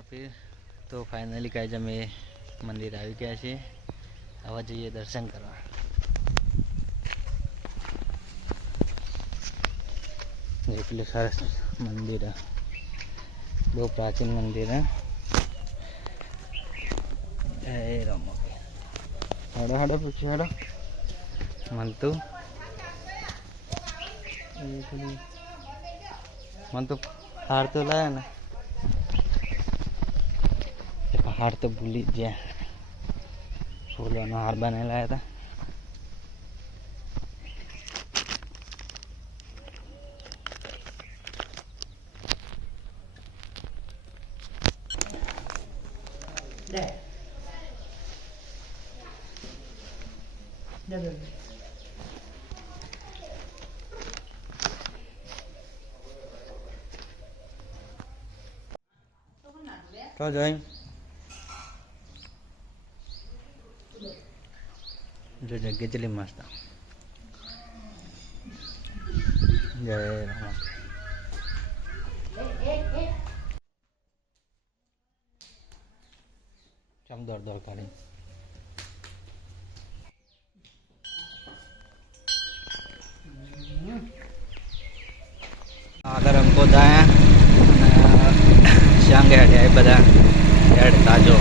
મહાપીર તો ફાઇનલી કાંઈ અમે મંદિર આવી ગયા છીએ. હવે જઈએ દર્શન કરવા. એટલું સરસ મંદિર, બહુ પ્રાચીન મંદિર. એ રમો હાડો હાડો પૂછ્યું હાડો મનતું मन तो हार तो लाया ना, हार तो भूली गया. फूलों ना हार बने लाया था. तो જોઈ જો જગ્યા ચલી મસ્ત. જય રામ. ચમ દોડ દોડ કરી આગળ અંકો જાય. શાંગે હડ્યા એ બધા હેડ તાજો